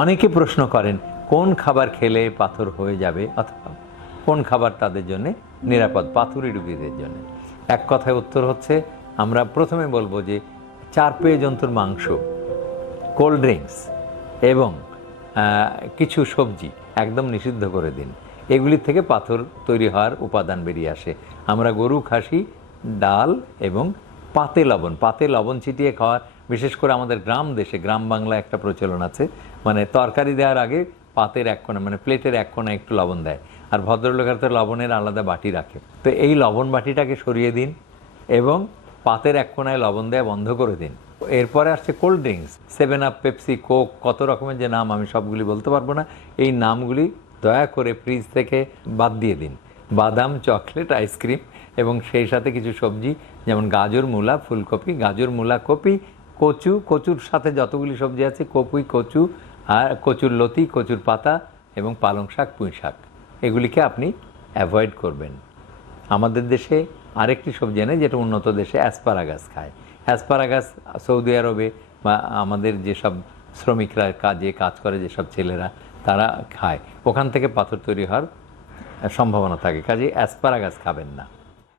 অনেকে প্রশ্ন করেন কোন খাবার খেলে পাথর হয়ে যাবে অথবা কোন খাবার তাদের জন্য নিরাপদ পাথুরে রোগীদের জন্য। এক কথায় উত্তর হচ্ছে, আমরা প্রথমে বলবো যে 4 পেয়ে জন্তুর মাংস, কোল্ড ড্রিঙ্কস এবং কিছু সবজি একদম নিষিদ্ধ করে দিন। এগুলির থেকে পাথর তৈরি হওয়ার উপাদান বেরিয়ে আসে। আমরা গরু, খাসি, ডাল এবং পাতে লবণ ছিটিয়ে খাওয়ার, বিশেষ করে আমাদের গ্রাম দেশে, গ্রাম বাংলা একটা প্রচলন আছে, মানে তরকারি দেওয়ার আগে পাতের এক কোণা, মানে প্লেটের এক কোণায় একটু লবণ দেয়, আর ভদ্রলোকের তো লবণের আলাদা বাটি রাখে। তো এই লবণ বাটিটাকে সরিয়ে দিন এবং পাতের এক কোণায় লবণ দেওয়া বন্ধ করে দিন। এরপরে আসছে cold drinks, 7 up, Pepsi, Coke, কত রকমের যে নাম, আমি সবগুলি বলতে পারবো না। এই নামগুলি দয়া করে ফ্রিজ থেকে বাদ দিয়ে দিন। বাদাম, চকলেট, আইসক্রিম এবং সেই সাথে কিছু সবজি, যেমন গাজর, মূলা, ফুলকপি, গাজর, মূলা, কপি, কচু, কচুর সাথে যতগুলি সবজি আছে, কপি, কচু, আর কচুর লতি, কচুর পাতা এবং পালং শাক, পুঁই শাক, এগুলিকে আপনি অ্যাভয়েড করবেন। আমাদের দেশে আরেকটি সবজি নেই যেটা উন্নত দেশে অ্যাসপারাগাস খায়। অ্যাসপারাগাস সৌদি আরবে বা আমাদের যেসব শ্রমিকরা কাজ করে, যেসব ছেলেরা, তারা খায়, ওখান থেকে পাথর তৈরি হওয়ার সম্ভাবনা থাকে। কাজে অ্যাসপারাগাস খাবেন না।